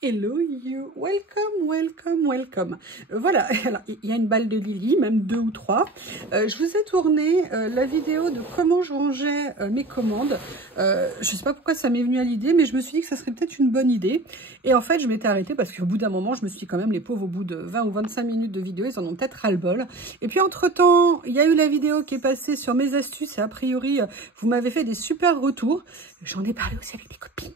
Hello you, welcome, welcome, welcome. Voilà, alors il y a une balle de Lily, même 2 ou 3. Je vous ai tourné la vidéo de comment je rangeais mes commandes. Je sais pas pourquoi ça m'est venu à l'idée, mais je me suis dit que ça serait peut-être une bonne idée. Et en fait, je m'étais arrêtée parce qu'au bout d'un moment, je me suis dit quand même, les pauvres, au bout de 20 ou 25 minutes de vidéo, ils en ont peut-être ras-le-bol. Et puis entre-temps, il y a eu la vidéo qui est passée sur mes astuces et a priori, vous m'avez fait des super retours. J'en ai parlé aussi avec des copines.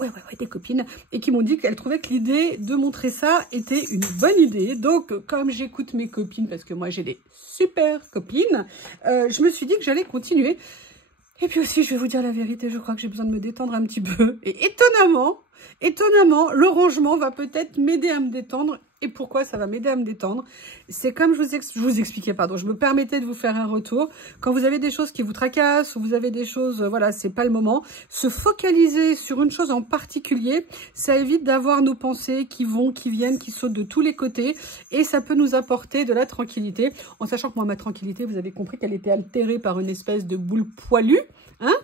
Ouais, des copines, et qui m'ont dit qu'elles trouvaient que l'idée de montrer ça était une bonne idée. Donc, comme j'écoute mes copines, parce que moi j'ai des super copines, je me suis dit que j'allais continuer. Et puis aussi, je vais vous dire la vérité, je crois que j'ai besoin de me détendre un petit peu. Et étonnamment, le rangement va peut-être m'aider à me détendre. Et pourquoi ça va m'aider à me détendre? C'est comme je vous expliquais, pardon, je me permettais de vous faire un retour. Quand vous avez des choses qui vous tracassent, ou vous avez des choses, voilà, c'est pas le moment. Se focaliser sur une chose en particulier, ça évite d'avoir nos pensées qui vont, qui viennent, qui sautent de tous les côtés. Et ça peut nous apporter de la tranquillité. En sachant que moi, ma tranquillité, vous avez compris qu'elle était altérée par une espèce de boule poilue, hein,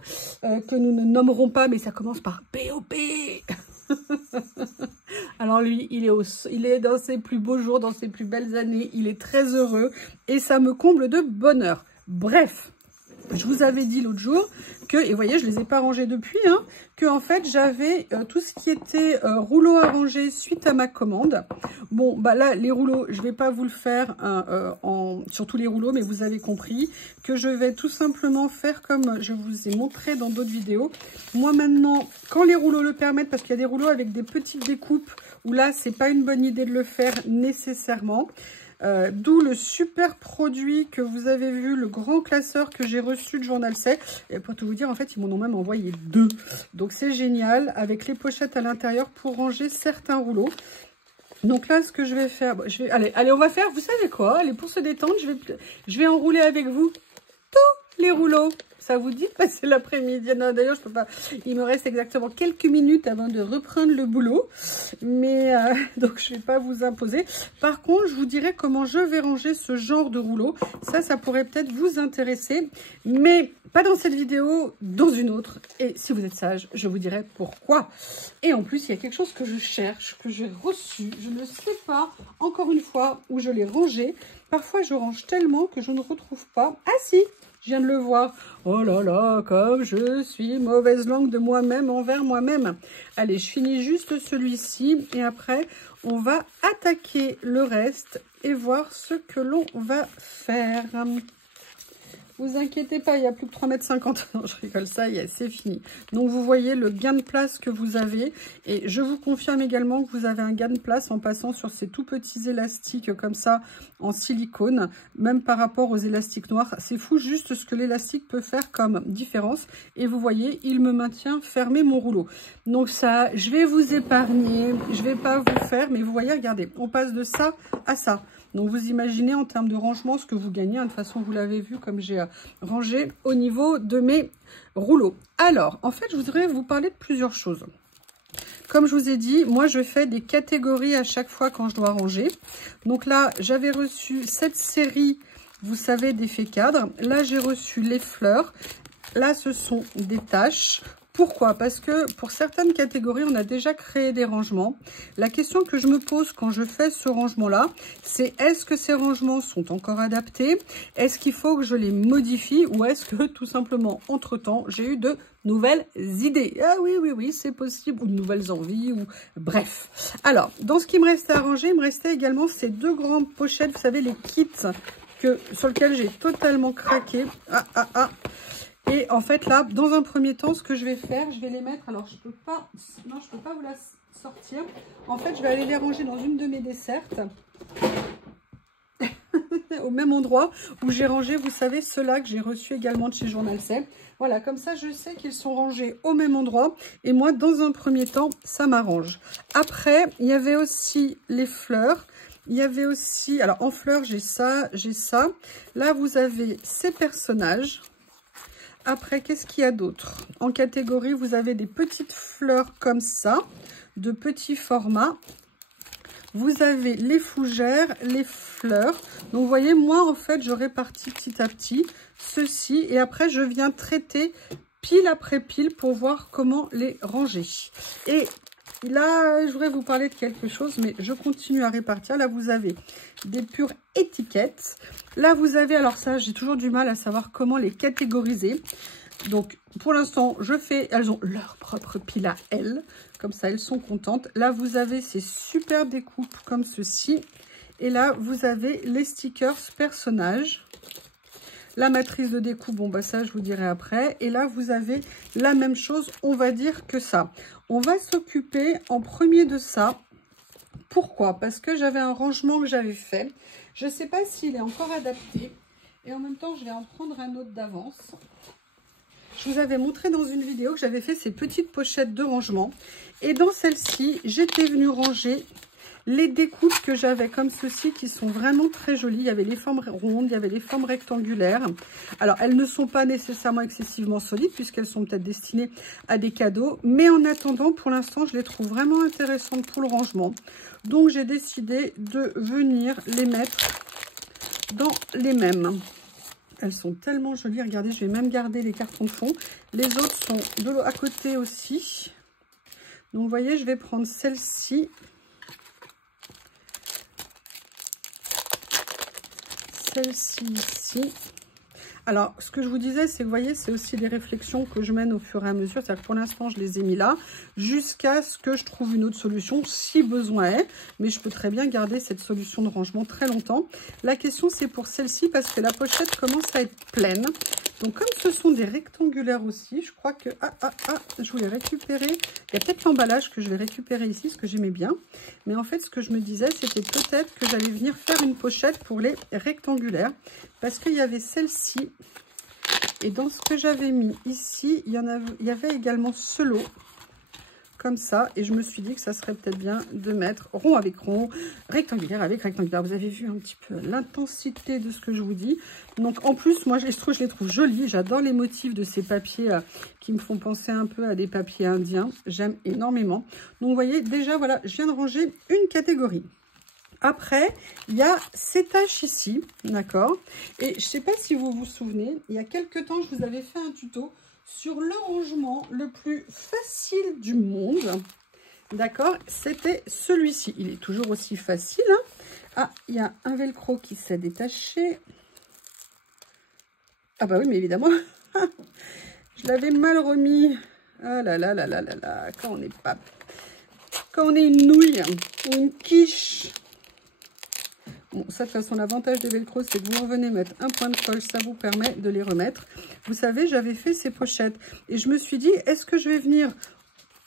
que nous ne nommerons pas, mais ça commence par BOP. Alors lui, il est dans ses plus beaux jours, dans ses plus belles années, il est très heureux et ça me comble de bonheur. Bref, je vous avais dit l'autre jour que, et vous voyez, je ne les ai pas rangés depuis, hein, que en fait j'avais tout ce qui était rouleau à ranger suite à ma commande. Bon, bah là, les rouleaux, je ne vais pas vous le faire sur tous les rouleaux, mais vous avez compris que je vais tout simplement faire comme je vous ai montré dans d'autres vidéos. Moi maintenant, quand les rouleaux le permettent, parce qu'il y a des rouleaux avec des petites découpes, où là, c'est pas une bonne idée de le faire nécessairement. D'où le super produit que vous avez vu, le grand classeur que j'ai reçu de Journal C. Et pour tout vous dire, en fait, ils m'en ont même envoyé 2. Donc, c'est génial, avec les pochettes à l'intérieur pour ranger certains rouleaux. Donc là, ce que je vais faire, allez, on va faire, vous savez quoi? Allez, pour se détendre, je vais enrouler avec vous tous les rouleaux. Ça vous dit de passer l'après-midi? Non, d'ailleurs, je peux pas. Il me reste exactement quelques minutes avant de reprendre le boulot. Mais donc, je vais pas vous imposer. Par contre, je vous dirai comment je vais ranger ce genre de rouleau. Ça pourrait peut-être vous intéresser. Mais pas dans cette vidéo, dans une autre. Et si vous êtes sage, je vous dirai pourquoi. Et en plus, il y a quelque chose que je cherche, que j'ai reçu. Je ne sais pas, encore une fois, où je l'ai rangé. Parfois, je range tellement que je ne retrouve pas. Ah si! Je viens de le voir. Oh là là, comme je suis mauvaise langue de moi-même envers moi-même. Allez, je finis juste celui-ci et après, on va attaquer le reste et voir ce que l'on va faire. Vous inquiétez pas, il n'y a plus que 3,50 m. Non, je rigole, ça y est, c'est fini. Donc, vous voyez le gain de place que vous avez. Et je vous confirme également que vous avez un gain de place en passant sur ces tout petits élastiques comme ça, en silicone. Même par rapport aux élastiques noirs. C'est fou juste ce que l'élastique peut faire comme différence. Et vous voyez, il me maintient fermé mon rouleau. Donc ça, je vais vous épargner. Je vais pas vous faire, mais vous voyez, regardez, on passe de ça à ça. Donc, vous imaginez en termes de rangement ce que vous gagnez. De toute façon, vous l'avez vu comme j'ai rangé au niveau de mes rouleaux. Alors, en fait, je voudrais vous parler de plusieurs choses. Comme je vous ai dit, moi, je fais des catégories à chaque fois quand je dois ranger. Donc là, j'avais reçu cette série, vous savez, d'effets cadres. Là, j'ai reçu les fleurs. Là, ce sont des taches. Pourquoi? Parce que pour certaines catégories, on a déjà créé des rangements. La question que je me pose quand je fais ce rangement-là, c'est est-ce que ces rangements sont encore adaptés? Est-ce qu'il faut que je les modifie? Ou est-ce que tout simplement, entre-temps, j'ai eu de nouvelles idées? Ah oui, c'est possible. Ou de nouvelles envies, ou bref. Alors, dans ce qui me restait à ranger, il me restait également ces 2 grandes pochettes, vous savez, les kits sur lesquels j'ai totalement craqué. Et en fait, là, dans un premier temps, ce que je vais faire, je vais les mettre... Alors, je peux pas vous la sortir. En fait, je vais aller les ranger dans une de mes dessertes. Au même endroit où j'ai rangé, vous savez, ceux-là que j'ai reçus également de chez Journal C. Voilà, comme ça, je sais qu'ils sont rangés au même endroit. Et moi, dans un premier temps, ça m'arrange. Après, il y avait aussi les fleurs. Il y avait aussi... Alors, en fleurs, j'ai ça, j'ai ça. Là, vous avez ces personnages. Après, qu'est-ce qu'il y a d'autre? En catégorie, vous avez des petites fleurs comme ça, de petits formats. Vous avez les fougères, les fleurs. Donc, vous voyez, moi, en fait, je répartis petit à petit ceci. Et après, je viens traiter pile après pile pour voir comment les ranger. Et Là, je voudrais vous parler de quelque chose, mais je continue à répartir. Là, vous avez des pures étiquettes. Là, vous avez, alors ça, j'ai toujours du mal à savoir comment les catégoriser. Donc, pour l'instant, je fais, elles ont leur propre pile à elles. Comme ça, elles sont contentes. Là, vous avez ces super découpes comme ceci. Et là, vous avez les stickers personnages. La matrice de découpe, bon bah ça je vous dirai après. Et là vous avez la même chose, on va dire que ça. On va s'occuper en premier de ça. Pourquoi? Parce que j'avais un rangement que j'avais fait. Je ne sais pas s'il est encore adapté. Et en même temps je vais en prendre un autre d'avance. Je vous avais montré dans une vidéo que j'avais fait ces petites pochettes de rangement. Et dans celle-ci, j'étais venue ranger les découpes que j'avais comme ceci qui sont vraiment très jolies. Il y avait les formes rondes, il y avait les formes rectangulaires. Alors, elles ne sont pas nécessairement excessivement solides puisqu'elles sont peut-être destinées à des cadeaux. Mais en attendant, pour l'instant, je les trouve vraiment intéressantes pour le rangement. Donc, j'ai décidé de venir les mettre dans les mêmes. Elles sont tellement jolies. Regardez, je vais même garder les cartons de fond. Les autres sont de l'autre à côté aussi. Donc, vous voyez, je vais prendre celle-ci. Celle-ci ici. Alors, ce que je vous disais, c'est que vous voyez, c'est aussi des réflexions que je mène au fur et à mesure. C'est-à-dire que pour l'instant, je les ai mis là, jusqu'à ce que je trouve une autre solution, si besoin est. Mais je peux très bien garder cette solution de rangement très longtemps. La question, c'est pour celle-ci, parce que la pochette commence à être pleine. Donc, comme ce sont des rectangulaires aussi, je crois que... je voulais récupérer... Il y a peut-être l'emballage que je vais récupérer ici, ce que j'aimais bien. Mais en fait, ce que je me disais, c'était peut-être que j'allais venir faire une pochette pour les rectangulaires. Parce qu'il y avait celle-ci. Et dans ce que j'avais mis ici, il y avait également ce lot. Comme ça. Et je me suis dit que ça serait peut-être bien de mettre rond avec rond, rectangulaire avec rectangulaire. Vous avez vu un petit peu l'intensité de ce que je vous dis. Donc en plus, moi je les trouve jolis. J'adore les motifs de ces papiers qui me font penser un peu à des papiers indiens. J'aime énormément. Donc vous voyez, déjà voilà, je viens de ranger une catégorie. Après, il y a ces tâches ici, d'accord? Et je ne sais pas si vous vous souvenez, il y a quelques temps, je vous avais fait un tuto sur le rangement le plus facile du monde, d'accord? C'était celui-ci. Il est toujours aussi facile, hein? Ah, il y a un velcro qui s'est détaché. Ah bah oui, mais évidemment, je l'avais mal remis. Ah là là là là là là, quand on est une nouille ou une quiche. Bon, ça, de toute façon, l'avantage des velcro, c'est que vous revenez mettre un point de colle, ça vous permet de les remettre. Vous savez, j'avais fait ces pochettes et je me suis dit, est-ce que je vais venir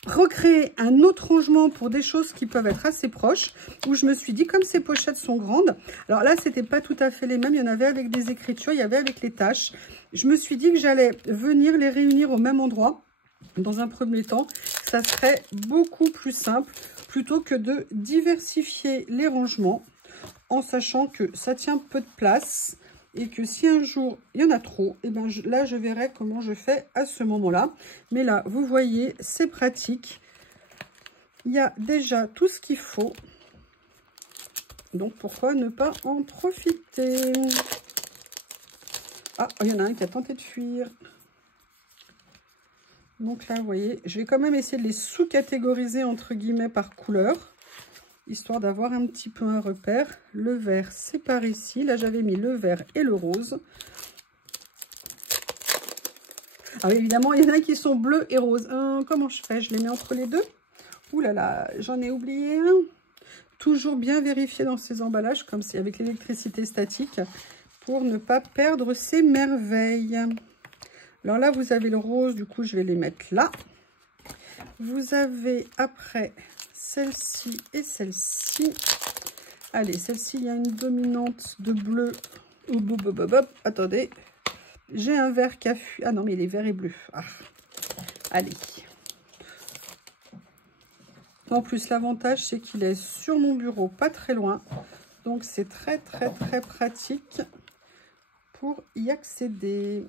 recréer un autre rangement pour des choses qui peuvent être assez proches, où je me suis dit, comme ces pochettes sont grandes, alors là, c'était pas tout à fait les mêmes, il y en avait avec des écritures, il y avait avec les tâches. Je me suis dit que j'allais venir les réunir au même endroit. Dans un premier temps, ça serait beaucoup plus simple, plutôt que de diversifier les rangements, en sachant que ça tient peu de place et que si un jour il y en a trop, et ben là je verrai comment je fais à ce moment-là. Mais là, vous voyez, c'est pratique. Il y a déjà tout ce qu'il faut. Donc pourquoi ne pas en profiter? Ah, il y en a un qui a tenté de fuir. Donc là, vous voyez, je vais quand même essayer de les sous-catégoriser entre guillemets par couleur, histoire d'avoir un petit peu un repère. Le vert, c'est par ici. Là, j'avais mis le vert et le rose. Alors, évidemment, il y en a qui sont bleus et roses. Comment je fais? Je les mets entre les deux? Ouh là là, j'en ai oublié un. Toujours bien vérifier dans ces emballages, comme c'est avec l'électricité statique, pour ne pas perdre ces merveilles. Alors là, vous avez le rose. Du coup, je vais les mettre là. Vous avez après... celle-ci et celle-ci. Allez, celle-ci, il y a une dominante de bleu. Attendez. J'ai un vert qui a fui. Ah non, mais il est vert et bleu. Ah. Allez. En plus, l'avantage, c'est qu'il est sur mon bureau, pas très loin. Donc, c'est très, très, très pratique pour y accéder.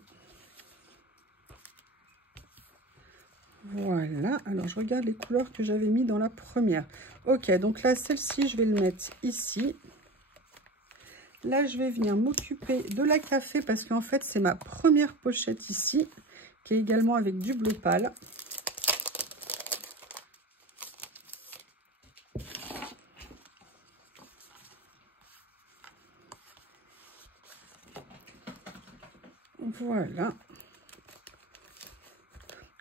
Voilà, alors je regarde les couleurs que j'avais mis dans la première. Ok, donc là, celle-ci, je vais le mettre ici. Là, je vais venir m'occuper de la café parce qu'en fait, c'est ma première pochette ici, qui est également avec du bleu pâle. Voilà.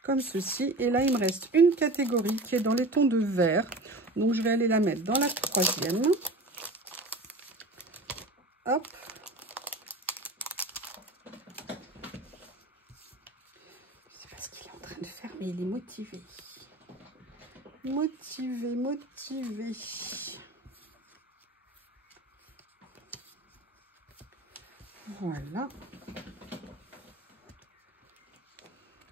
Comme ceci. Et là, il me reste une catégorie qui est dans les tons de vert. Donc, je vais aller la mettre dans la troisième. Hop. C'est pas ce qu'il est en train de faire, mais il est motivé. Motivé, motivé. Voilà.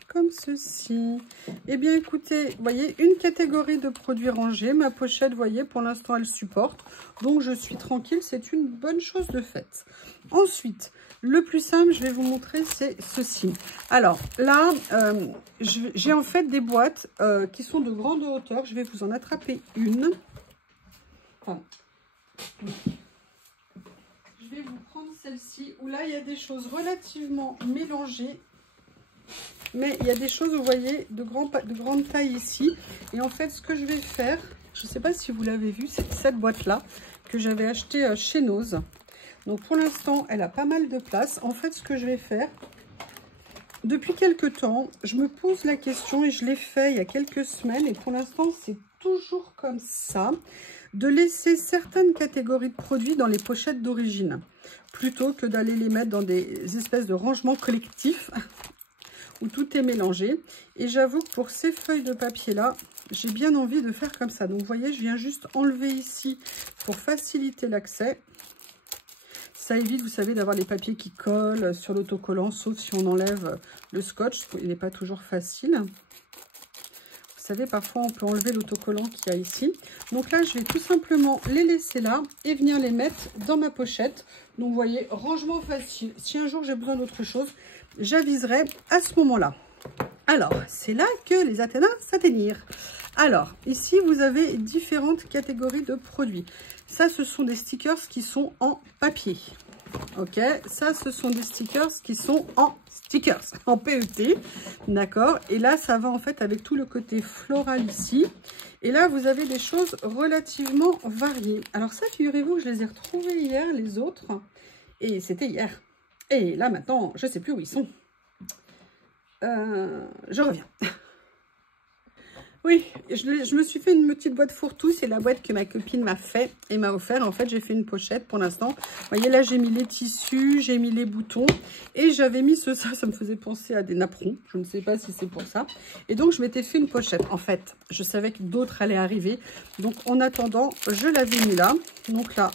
Comme ceci. Eh bien, écoutez, vous voyez, une catégorie de produits rangés. Ma pochette, vous voyez, pour l'instant, elle supporte. Donc, je suis tranquille. C'est une bonne chose de fait. Ensuite, le plus simple, je vais vous montrer, c'est ceci. Alors, là, j'ai en fait des boîtes qui sont de grande hauteur. Je vais vous en attraper une. Enfin, je vais vous prendre celle-ci, où là, il y a des choses relativement mélangées. Mais il y a des choses, vous voyez, de grande taille ici. Et en fait, ce que je vais faire, je ne sais pas si vous l'avez vu, c'est cette boîte-là que j'avais achetée chez Nose. Donc, pour l'instant, elle a pas mal de place. En fait, ce que je vais faire, depuis quelques temps, je me pose la question, et je l'ai fait il y a quelques semaines, et pour l'instant, c'est toujours comme ça, de laisser certaines catégories de produits dans les pochettes d'origine, plutôt que d'aller les mettre dans des espèces de rangements collectifs, où tout est mélangé. Et j'avoue que pour ces feuilles de papier là, j'ai bien envie de faire comme ça. Donc vous voyez, je viens juste enlever ici pour faciliter l'accès. Ça évite, vous savez, d'avoir les papiers qui collent sur l'autocollant, sauf si on enlève le scotch. Il n'est pas toujours facile. Vous savez, parfois on peut enlever l'autocollant qu'il y a ici. Donc là, je vais tout simplement les laisser là et venir les mettre dans ma pochette. Donc vous voyez, rangement facile. Si un jour j'ai besoin d'autre chose, j'aviserai à ce moment-là. Alors, c'est là que les Athénas s'atteignirent. Alors, ici, vous avez différentes catégories de produits. Ça, ce sont des stickers qui sont en papier. Ok, ça, ce sont des stickers qui sont en stickers, en PET. D'accord. Et là, ça va en fait avec tout le côté floral ici. Et là, vous avez des choses relativement variées. Alors ça, figurez-vous que je les ai retrouvés hier, les autres. Et c'était hier. Et là, maintenant, je ne sais plus où ils sont. Je reviens. Oui, je me suis fait une petite boîte fourre-tout. C'est la boîte que ma copine m'a fait et m'a offert. En fait, j'ai fait une pochette pour l'instant. Vous voyez, là, j'ai mis les tissus, j'ai mis les boutons. Et j'avais mis ça me faisait penser à des napperons. Je ne sais pas si c'est pour ça. Et donc, je m'étais fait une pochette. En fait, je savais que d'autres allaient arriver. Donc, en attendant, je l'avais mis là. Donc là,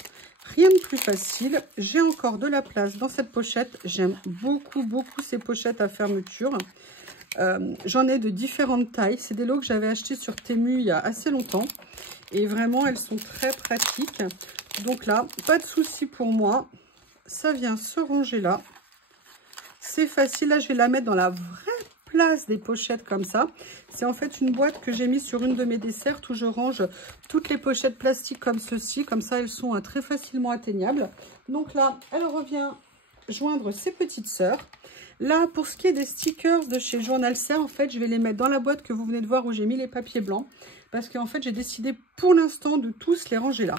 rien de plus facile. J'ai encore de la place dans cette pochette. J'aime beaucoup, beaucoup ces pochettes à fermeture. J'en ai de différentes tailles. C'est des lots que j'avais achetés sur Temu il y a assez longtemps. Et vraiment, elles sont très pratiques. Donc là, pas de souci pour moi. Ça vient se ranger là. C'est facile. Là, je vais la mettre dans la vraie place des pochettes comme ça. C'est en fait une boîte que j'ai mise sur une de mes dessertes où je range toutes les pochettes plastiques comme ceci. Comme ça, elles sont très facilement atteignables. Donc là, elle revient joindre ses petites sœurs. Là, pour ce qui est des stickers de chez Journal Serre, en fait, je vais les mettre dans la boîte que vous venez de voir où j'ai mis les papiers blancs. Parce qu'en fait, j'ai décidé pour l'instant de tous les ranger là.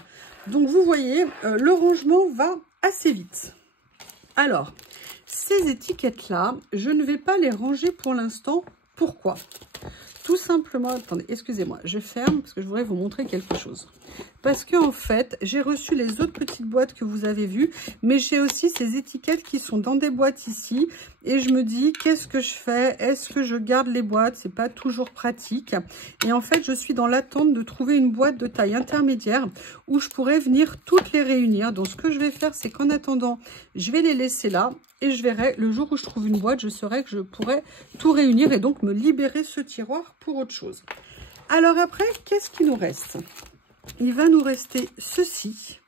Donc, vous voyez, le rangement va assez vite. Alors, ces étiquettes-là, je ne vais pas les ranger pour l'instant. Pourquoi ? Tout simplement, attendez, excusez-moi, je ferme parce que je voudrais vous montrer quelque chose. Parce que en fait, j'ai reçu les autres petites boîtes que vous avez vues, mais j'ai aussi ces étiquettes qui sont dans des boîtes ici. Et je me dis, qu'est-ce que je fais? Est-ce que je garde les boîtes? C'est pas toujours pratique. Et en fait, je suis dans l'attente de trouver une boîte de taille intermédiaire où je pourrais venir toutes les réunir. Donc, ce que je vais faire, c'est qu'en attendant, je vais les laisser là. Et je verrai, le jour où je trouve une boîte, je saurai que je pourrai tout réunir et donc me libérer ce tiroir pour autre chose. Alors après, qu'est-ce qui nous reste? Il va nous rester ceci.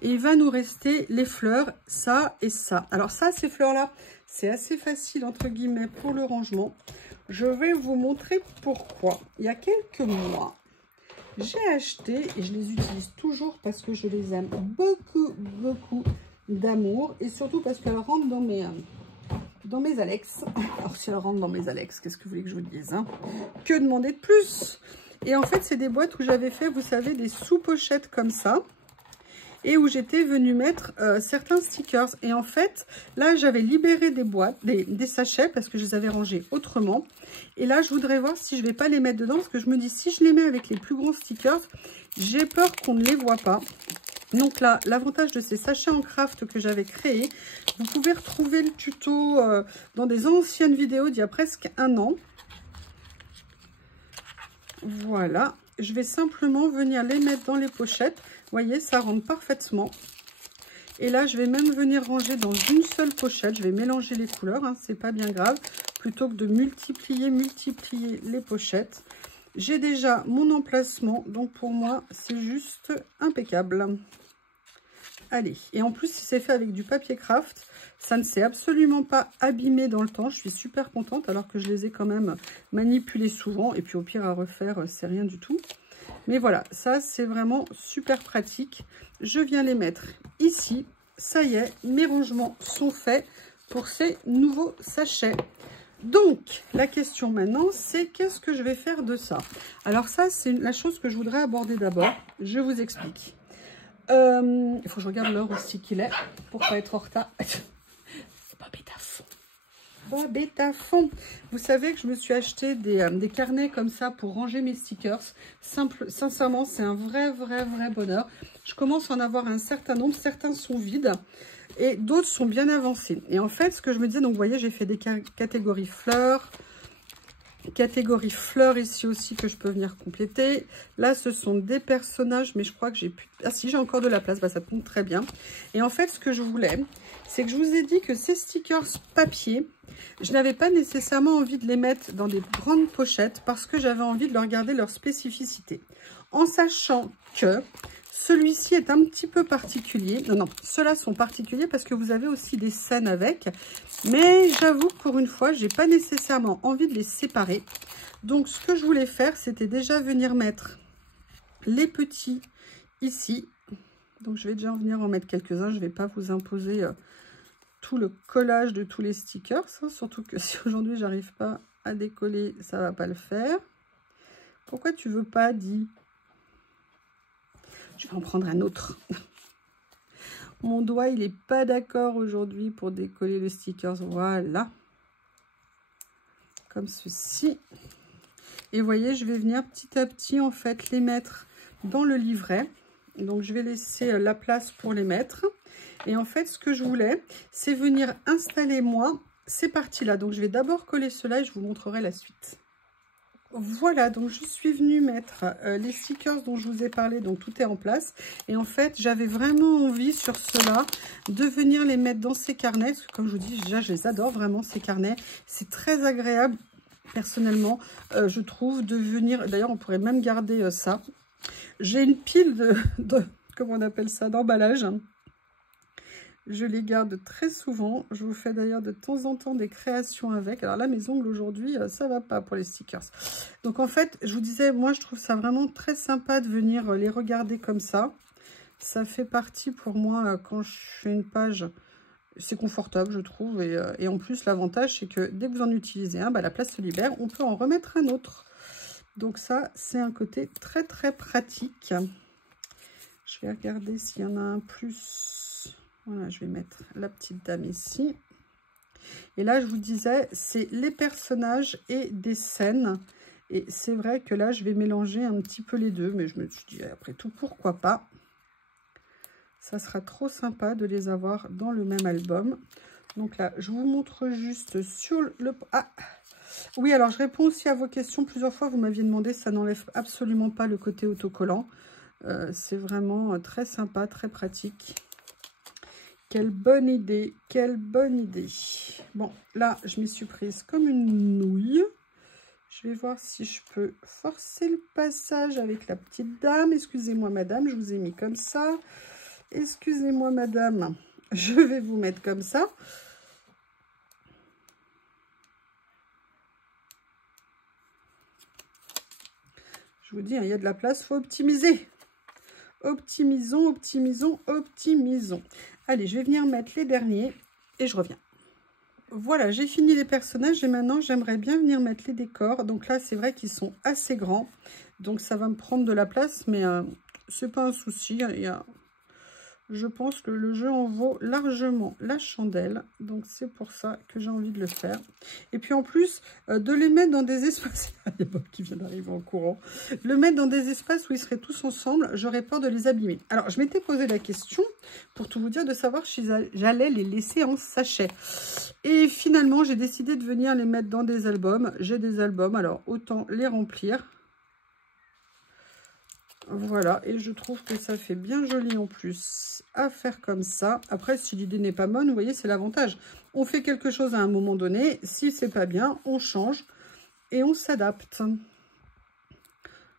Et il va nous rester les fleurs, ça et ça. Alors ça, ces fleurs-là, c'est assez facile, entre guillemets, pour le rangement. Je vais vous montrer pourquoi. Il y a quelques mois, j'ai acheté, et je les utilise toujours parce que je les aime beaucoup, beaucoup d'amour. Et surtout parce qu'elles rentrent dans mes Alex. Alors si elles rentrent dans mes Alex, qu'est-ce que vous voulez que je vous dise, hein? Que demander de plus? Et en fait, c'est des boîtes où j'avais fait, vous savez, des sous-pochettes comme ça. et où j'étais venue mettre certains stickers. Et en fait, là, j'avais libéré des boîtes, des sachets, parce que je les avais rangés autrement. Et là, je voudrais voir si je vais pas les mettre dedans, parce que je me dis, si je les mets avec les plus gros stickers, j'ai peur qu'on ne les voit pas. Donc là, l'avantage de ces sachets en craft que j'avais créés, vous pouvez retrouver le tuto dans des anciennes vidéos d'il y a presque un an. Voilà, je vais simplement venir les mettre dans les pochettes. Vous voyez, ça rentre parfaitement. Et là, je vais même venir ranger dans une seule pochette. Je vais mélanger les couleurs, hein, c'est pas bien grave. Plutôt que de multiplier les pochettes. J'ai déjà mon emplacement, donc pour moi, c'est juste impeccable. Allez, et en plus, si c'est fait avec du papier craft, ça ne s'est absolument pas abîmé dans le temps. Je suis super contente, alors que je les ai quand même manipulés souvent. Et puis au pire, à refaire, c'est rien du tout. Mais voilà, ça, c'est vraiment super pratique. Je viens les mettre ici. Ça y est, mes rangements sont faits pour ces nouveaux sachets. Donc, la question maintenant, c'est qu'est-ce que je vais faire de ça? Alors ça, c'est la chose que je voudrais aborder d'abord. Je vous explique. Il faut que je regarde l'heure aussi qu'il est, pour pas être en retard. Pas bête à fond. Pas bête à fond. Vous savez que je me suis acheté des carnets comme ça pour ranger mes stickers. Sincèrement, c'est un vrai bonheur. Je commence à en avoir un certain nombre. Certains sont vides. Et d'autres sont bien avancés. Et en fait, ce que je me disais, donc vous voyez, j'ai fait des catégories fleurs. Catégorie fleurs ici aussi que je peux venir compléter. Là, ce sont des personnages, mais je crois que j'ai plus... Ah si, j'ai encore de la place, bah, ça tombe très bien. Et en fait, ce que je voulais, c'est que je vous ai dit que ces stickers papier, je n'avais pas nécessairement envie de les mettre dans des grandes pochettes parce que j'avais envie de leur garder leur spécificité. En sachant que... celui-ci est un petit peu particulier. Non, ceux-là sont particuliers parce que vous avez aussi des scènes avec. Mais j'avoue que pour une fois, j'ai pas nécessairement envie de les séparer. Donc, ce que je voulais faire, c'était déjà venir mettre les petits ici. Donc, je vais déjà venir en mettre quelques-uns. Je ne vais pas vous imposer tout le collage de tous les stickers. Hein, surtout que si aujourd'hui, j'arrive pas à décoller, ça va pas le faire. Pourquoi tu veux pas, Di ? Je vais en prendre un autre. Mon doigt, il n'est pas d'accord aujourd'hui pour décoller le stickers. Voilà. Comme ceci. Et vous voyez, je vais venir petit à petit, en fait, les mettre dans le livret. Donc, je vais laisser la place pour les mettre. Et en fait, ce que je voulais, c'est venir installer, moi, ces parties-là. Donc, je vais d'abord coller cela et je vous montrerai la suite. Voilà, donc je suis venue mettre les stickers dont je vous ai parlé, donc tout est en place. Et en fait, j'avais vraiment envie sur cela de venir les mettre dans ces carnets. Parce que comme je vous dis, déjà, je les adore vraiment, ces carnets. C'est très agréable, personnellement, je trouve, de venir... D'ailleurs, on pourrait même garder ça. J'ai une pile de comment on appelle ça, d'emballage. Je les garde très souvent. Je vous fais d'ailleurs de temps en temps des créations avec. Alors là, mes ongles aujourd'hui, ça va pas pour les stickers. Donc en fait, je vous disais, moi, je trouve ça vraiment très sympa de venir les regarder comme ça. Ça fait partie pour moi, quand je fais une page, c'est confortable, je trouve. Et en plus, l'avantage, c'est que dès que vous en utilisez un, bah, la place se libère. On peut en remettre un autre. Donc ça, c'est un côté très pratique. Je vais regarder s'il y en a un plus... Voilà, je vais mettre la petite dame ici. Et là, je vous disais, c'est les personnages et des scènes. Et c'est vrai que là, je vais mélanger un petit peu les deux. Mais je me suis dit, après tout, pourquoi pas? Ça sera trop sympa de les avoir dans le même album. Donc là, je vous montre juste sur le... Ah oui, alors je réponds aussi à vos questions. Plusieurs fois, vous m'aviez demandé, ça n'enlève absolument pas le côté autocollant. C'est vraiment très sympa, très pratique. Quelle bonne idée, quelle bonne idée. Bon, là, je m'y suis prise comme une nouille. Je vais voir si je peux forcer le passage avec la petite dame. Excusez-moi, madame, je vous ai mis comme ça. Excusez-moi, madame, je vais vous mettre comme ça. Je vous dis, hein, il y a de la place, il faut optimiser. Optimisons, optimisons, optimisons. Allez, je vais venir mettre les derniers et je reviens. Voilà, j'ai fini les personnages et maintenant, j'aimerais bien venir mettre les décors. Donc là, c'est vrai qu'ils sont assez grands. Donc, ça va me prendre de la place, mais c'est pas un souci. Je pense que le jeu en vaut largement la chandelle. Donc, c'est pour ça que j'ai envie de le faire. Et puis, en plus, de les mettre dans des espaces... Il y a Bob qui vient d'arriver en courant. Le mettre dans des espaces où ils seraient tous ensemble, j'aurais peur de les abîmer. Alors, je m'étais posé la question, pour tout vous dire, de savoir si j'allais les laisser en sachet. Et finalement, j'ai décidé de venir les mettre dans des albums. J'ai des albums, alors autant les remplir. Voilà, et je trouve que ça fait bien joli en plus à faire comme ça. Après, si l'idée n'est pas bonne, vous voyez, c'est l'avantage. On fait quelque chose à un moment donné. Si c'est pas bien, on change et on s'adapte.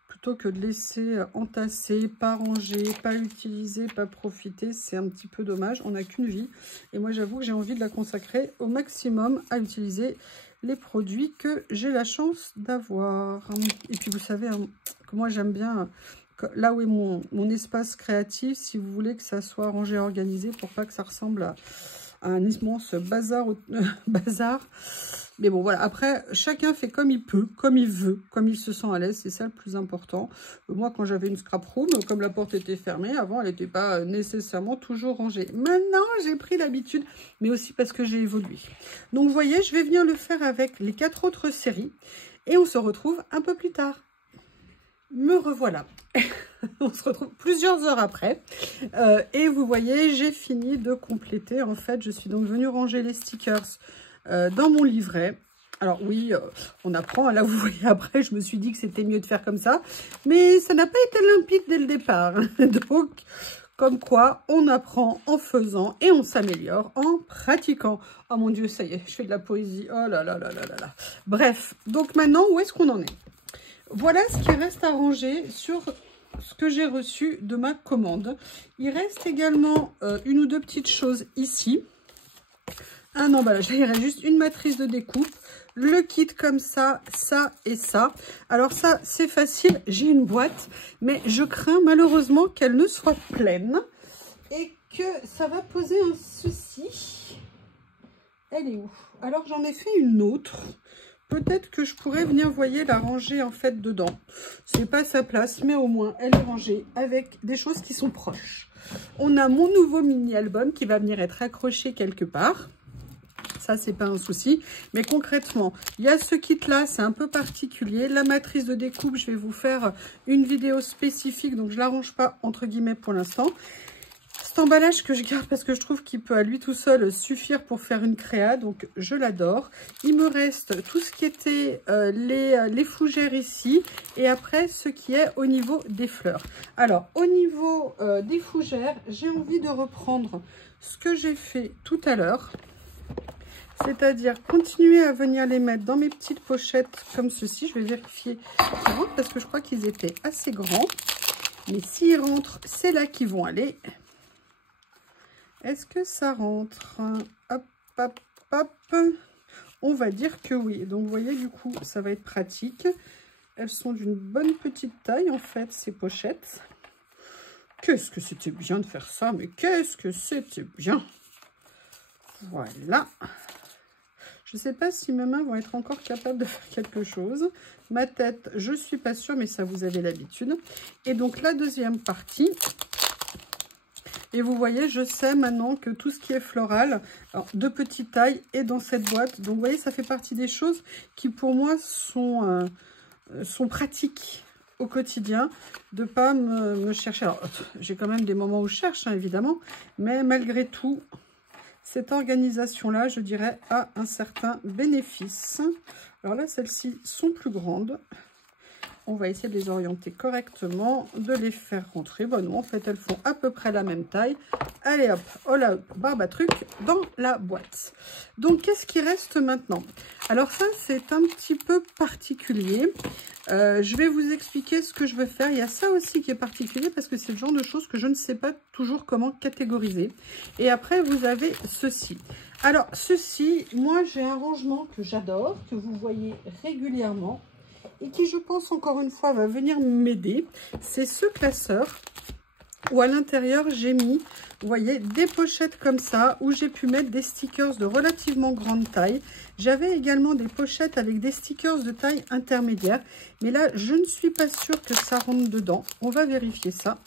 Plutôt que de laisser entasser, pas ranger, pas utiliser, pas profiter, c'est un petit peu dommage. On n'a qu'une vie. Et moi, j'avoue que j'ai envie de la consacrer au maximum à utiliser les produits que j'ai la chance d'avoir. Et puis, vous savez, que moi, j'aime bien... Là où est mon espace créatif, si vous voulez que ça soit rangé, organisé, pour pas que ça ressemble à un immense bazar. Mais bon, voilà. Après, chacun fait comme il peut, comme il veut, comme il se sent à l'aise. C'est ça le plus important. Moi, quand j'avais une scrap room, comme la porte était fermée, avant, elle n'était pas nécessairement toujours rangée. Maintenant, j'ai pris l'habitude, mais aussi parce que j'ai évolué. Donc, vous voyez, je vais venir le faire avec les 4 autres séries. Et on se retrouve un peu plus tard. Me revoilà. On se retrouve plusieurs heures après. Et vous voyez, j'ai fini de compléter. En fait, je suis donc venue ranger les stickers dans mon livret. Alors oui, on apprend. Là, vous voyez, après, je me suis dit que c'était mieux de faire comme ça. Mais ça n'a pas été limpide dès le départ. Donc, comme quoi, on apprend en faisant et on s'améliore en pratiquant. Oh mon Dieu, ça y est, je fais de la poésie. Oh là là là là là là. Bref, donc maintenant, où est-ce qu'on en est ? Voilà ce qui reste à ranger sur ce que j'ai reçu de ma commande. Il reste également une ou deux petites choses ici. Un emballage, il reste juste une matrice de découpe. Le kit comme ça, ça et ça. Alors ça, c'est facile, j'ai une boîte. Mais je crains malheureusement qu'elle ne soit pleine. Et que ça va poser un souci. Elle est où? Alors j'en ai fait une autre. Peut-être que je pourrais venir, voyez, la ranger en fait dedans. C'est pas sa place, mais au moins elle est rangée avec des choses qui sont proches. On a mon nouveau mini-album qui va venir être accroché quelque part. Ça, c'est pas un souci. Mais concrètement, il y a ce kit-là, c'est un peu particulier. La matrice de découpe, je vais vous faire une vidéo spécifique, donc je la range pas entre guillemets pour l'instant. Cet emballage que je garde parce que je trouve qu'il peut à lui tout seul suffire pour faire une créa, donc je l'adore. Il me reste tout ce qui était les fougères ici et après ce qui est au niveau des fleurs. Alors au niveau des fougères, j'ai envie de reprendre ce que j'ai fait tout à l'heure. C'est-à-dire continuer à venir les mettre dans mes petites pochettes comme ceci. Je vais vérifier qu'ils rentrent parce que je crois qu'ils étaient assez grands. Mais s'ils rentrent, c'est là qu'ils vont aller. Est-ce que ça rentre? Hop, hop, hop. On va dire que oui. Donc, vous voyez, du coup, ça va être pratique. Elles sont d'une bonne petite taille, en fait, ces pochettes. Qu'est-ce que c'était bien de faire ça, mais qu'est-ce que c'était bien. Voilà. Je ne sais pas si mes mains vont être encore capables de faire quelque chose. Ma tête, je ne suis pas sûre, mais ça, vous avez l'habitude. Et donc, la deuxième partie... Et vous voyez, je sais maintenant que tout ce qui est floral, alors, de petite taille, est dans cette boîte. Donc, vous voyez, ça fait partie des choses qui, pour moi, sont pratiques au quotidien. De ne pas me chercher. Alors, j'ai quand même des moments où je cherche, hein, évidemment. Mais malgré tout, cette organisation-là, je dirais, a un certain bénéfice. Alors là, celles-ci sont plus grandes. On va essayer de les orienter correctement, de les faire rentrer. Bon, non, en fait, elles font à peu près la même taille. Allez, hop, oh là, barbe à truc dans la boîte. Donc, qu'est-ce qui reste maintenant? Alors ça, c'est un petit peu particulier. Je vais vous expliquer ce que je vais faire. Il y a ça aussi qui est particulier parce que c'est le genre de choses que je ne sais pas toujours comment catégoriser. Et après, vous avez ceci. Alors, ceci, moi, j'ai un rangement que j'adore, que vous voyez régulièrement. Et qui, je pense, encore une fois, va venir m'aider. C'est ce classeur où à l'intérieur, j'ai mis, vous voyez, des pochettes comme ça, où j'ai pu mettre des stickers de relativement grande taille. J'avais également des pochettes avec des stickers de taille intermédiaire. Mais là, je ne suis pas sûre que ça rentre dedans. On va vérifier ça.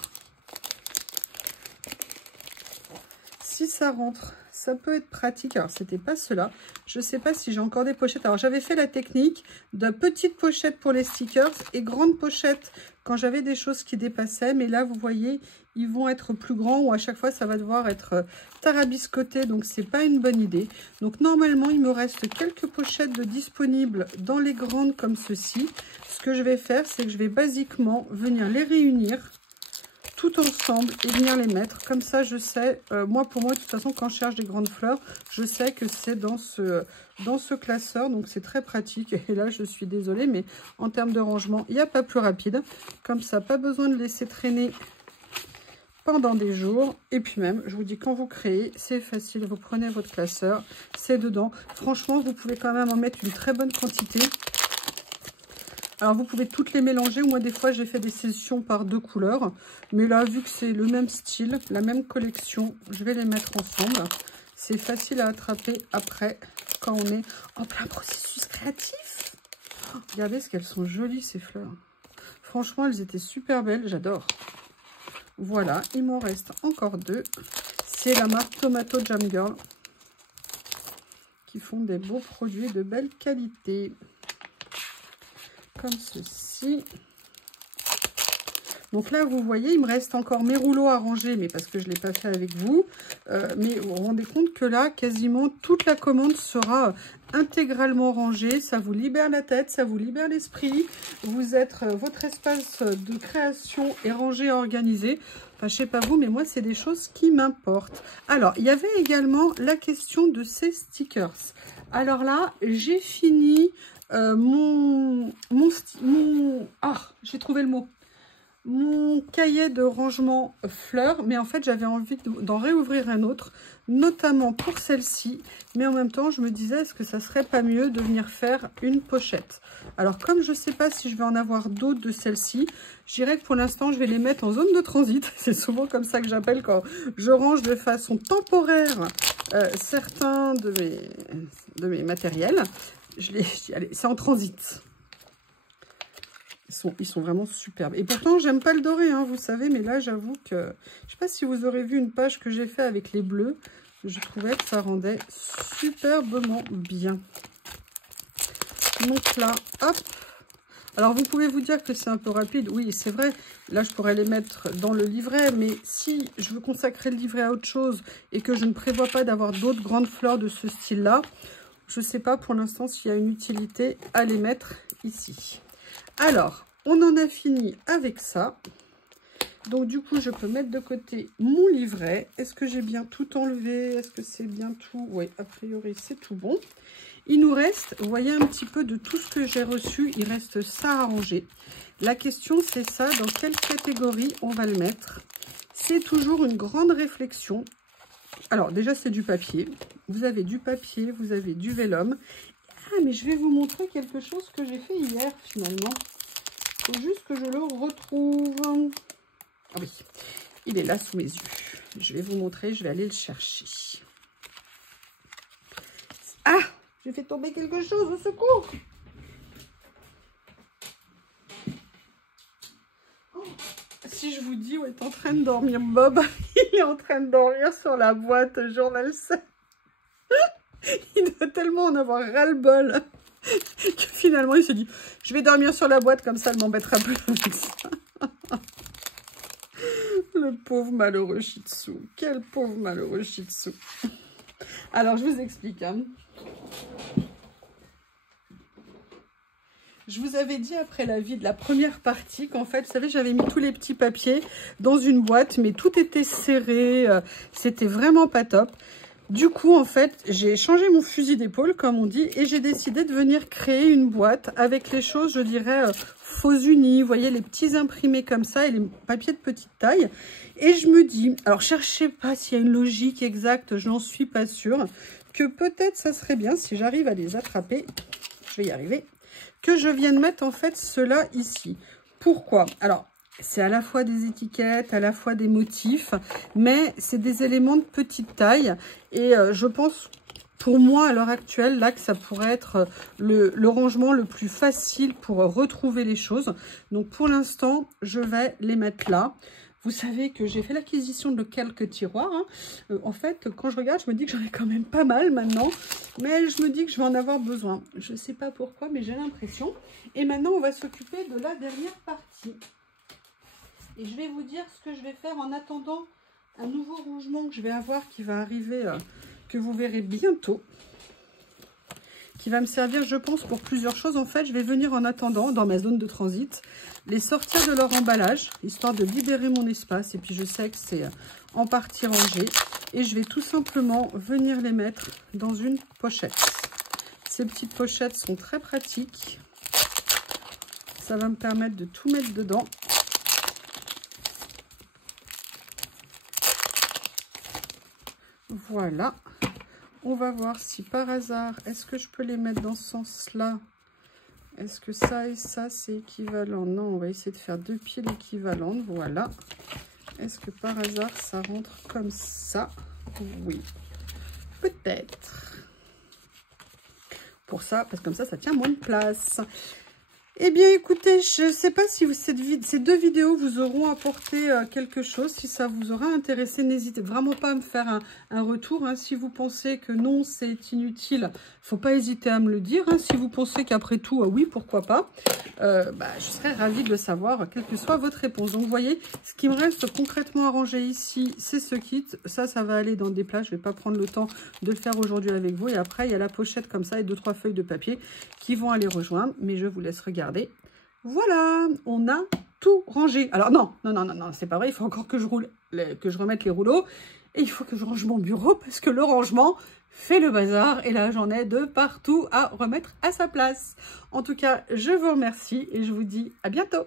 si ça rentre, ça peut être pratique. Alors, c'était pas cela. Je ne sais pas si j'ai encore des pochettes. Alors, j'avais fait la technique de petites pochettes pour les stickers et grandes pochettes quand j'avais des choses qui dépassaient. Mais là, vous voyez, ils vont être plus grands ou à chaque fois, ça va devoir être tarabiscoté. Donc, c'est pas une bonne idée. Donc, normalement, il me reste quelques pochettes de disponibles dans les grandes comme ceci. Ce que je vais faire, c'est que je vais basiquement venir les réunir tout ensemble et venir les mettre. Comme ça, je sais, pour moi, de toute façon, quand je cherche des grandes fleurs, je sais que c'est dans ce classeur. Donc, c'est très pratique. Et là, je suis désolée, mais en termes de rangement, il n'y a pas plus rapide. Comme ça, pas besoin de laisser traîner pendant des jours. Et puis même, je vous dis, quand vous créez, c'est facile. Vous prenez votre classeur, c'est dedans. Franchement, vous pouvez quand même en mettre une très bonne quantité. Alors, vous pouvez toutes les mélanger. Moi, des fois, j'ai fait des sessions par 2 couleurs. Mais là, vu que c'est le même style, la même collection, je vais les mettre ensemble. C'est facile à attraper après, quand on est en plein processus créatif. Oh, regardez ce qu'elles sont jolies, ces fleurs. Franchement, elles étaient super belles. J'adore. Voilà, il m'en reste encore 2. C'est la marque Tomato Jam Girl qui font des beaux produits de belle qualité. Comme ceci. Donc là, vous voyez, il me reste encore mes rouleaux à ranger, mais parce que je ne l'ai pas fait avec vous. Mais vous vous rendez compte que là, quasiment toute la commande sera intégralement rangée. Ça vous libère la tête, ça vous libère l'esprit. Vous êtes, votre espace de création est rangé, organisé. Enfin, je ne sais pas vous, mais moi, c'est des choses qui m'importent. Alors, il y avait également la question de ces stickers. Alors là, j'ai fini... j'ai trouvé le mot. Mon cahier de rangement fleurs, mais en fait j'avais envie d'en réouvrir un autre, notamment pour celle-ci, mais en même temps je me disais, est-ce que ça serait pas mieux de venir faire une pochette? Alors comme je sais pas si je vais en avoir d'autres de celle-ci, je dirais que pour l'instant je vais les mettre en zone de transit. C'est souvent comme ça que j'appelle quand je range de façon temporaire certains de mes matériels. Allez, c'est en transit. Ils sont vraiment superbes. Et pourtant, j'aime pas le doré, hein, vous savez. Mais là, j'avoue que... Je sais pas si vous aurez vu une page que j'ai fait avec les bleus. Je trouvais que ça rendait superbement bien. Donc là, hop. Alors, vous pouvez vous dire que c'est un peu rapide. Oui, c'est vrai. Là, je pourrais les mettre dans le livret. Mais si je veux consacrer le livret à autre chose et que je ne prévois pas d'avoir d'autres grandes fleurs de ce style-là, je ne sais pas pour l'instant s'il y a une utilité à les mettre ici. Alors, on en a fini avec ça. Donc, du coup, je peux mettre de côté mon livret. Est-ce que j'ai bien tout enlevé? Est-ce que c'est bien tout? Oui, a priori, c'est tout bon. Il nous reste, vous voyez un petit peu de tout ce que j'ai reçu. Il reste ça à ranger. La question, c'est ça. Dans quelle catégorie on va le mettre? C'est toujours une grande réflexion. Alors, déjà, c'est du papier. Vous avez du papier, vous avez du vélum. Ah, mais je vais vous montrer quelque chose que j'ai fait hier, finalement. Il faut juste que je le retrouve. Ah oui, il est là sous mes yeux. Je vais vous montrer, je vais aller le chercher. Ah, j'ai fait tomber quelque chose, au secours. Oh, si je vous dis où est en train de dormir Bob, il est en train de dormir sur la boîte Journal 7. Il doit tellement en avoir ras-le-bol que finalement il se dit je vais dormir sur la boîte, comme ça elle m'embêtera plus avec ça. Le pauvre malheureux Shih Tzu. Quel pauvre malheureux Shih Tzu. Alors je vous explique. Hein. Je vous avais dit après la vie de la première partie qu'en fait, vous savez, j'avais mis tous les petits papiers dans une boîte, mais tout était serré. C'était vraiment pas top. Du coup, en fait, j'ai changé mon fusil d'épaule, comme on dit, et j'ai décidé de venir créer une boîte avec les choses, je dirais, faux unis. Vous voyez, les petits imprimés comme ça et les papiers de petite taille. Et je me dis, alors cherchez pas s'il y a une logique exacte, je n'en suis pas sûre, que peut-être ça serait bien, si j'arrive à les attraper, je vais y arriver, que je vienne mettre en fait cela ici. Pourquoi? Alors, c'est à la fois des étiquettes, à la fois des motifs, mais c'est des éléments de petite taille. Et je pense, pour moi, à l'heure actuelle, là, que ça pourrait être le rangement le plus facile pour retrouver les choses. Donc, pour l'instant, je vais les mettre là. Vous savez que j'ai fait l'acquisition de quelques tiroirs. Hein. En fait, quand je regarde, je me dis que j'en ai quand même pas mal maintenant. Mais je me dis que je vais en avoir besoin. Je ne sais pas pourquoi, mais j'ai l'impression. Et maintenant, on va s'occuper de la dernière partie. Et je vais vous dire ce que je vais faire en attendant un nouveau rangement que je vais avoir qui va arriver, que vous verrez bientôt. Qui va me servir, je pense, pour plusieurs choses. En fait, je vais venir en attendant, dans ma zone de transit, les sortir de leur emballage, histoire de libérer mon espace. Et puis, je sais que c'est en partie rangé. Et je vais tout simplement venir les mettre dans une pochette. Ces petites pochettes sont très pratiques. Ça va me permettre de tout mettre dedans. Voilà. On va voir si par hasard, est-ce que je peux les mettre dans ce sens-là? Est-ce que ça et ça, c'est équivalent? Non, on va essayer de faire deux piles équivalentes. Voilà. Est-ce que par hasard, ça rentre comme ça? Oui. Peut-être. Pour ça, parce que comme ça tient moins de place. Eh bien, écoutez, je ne sais pas si ces deux vidéos vous auront apporté quelque chose. Si ça vous aura intéressé, n'hésitez vraiment pas à me faire un retour. Hein. Si vous pensez que non, c'est inutile, il ne faut pas hésiter à me le dire. Hein. Si vous pensez qu'après tout, oui, pourquoi pas, je serais ravie de le savoir, quelle que soit votre réponse. Donc, vous voyez, ce qui me reste concrètement à ranger ici, c'est ce kit. Ça va aller dans des plats. Je ne vais pas prendre le temps de le faire aujourd'hui avec vous. Et après, il y a la pochette comme ça et 2-3 feuilles de papier qui vont aller rejoindre. Mais je vous laisse regarder. Voilà, on a tout rangé. Alors non, c'est pas vrai, il faut encore que je remette les rouleaux et il faut que je range mon bureau parce que le rangement fait le bazar et là j'en ai de partout à remettre à sa place. En tout cas, je vous remercie et je vous dis à bientôt.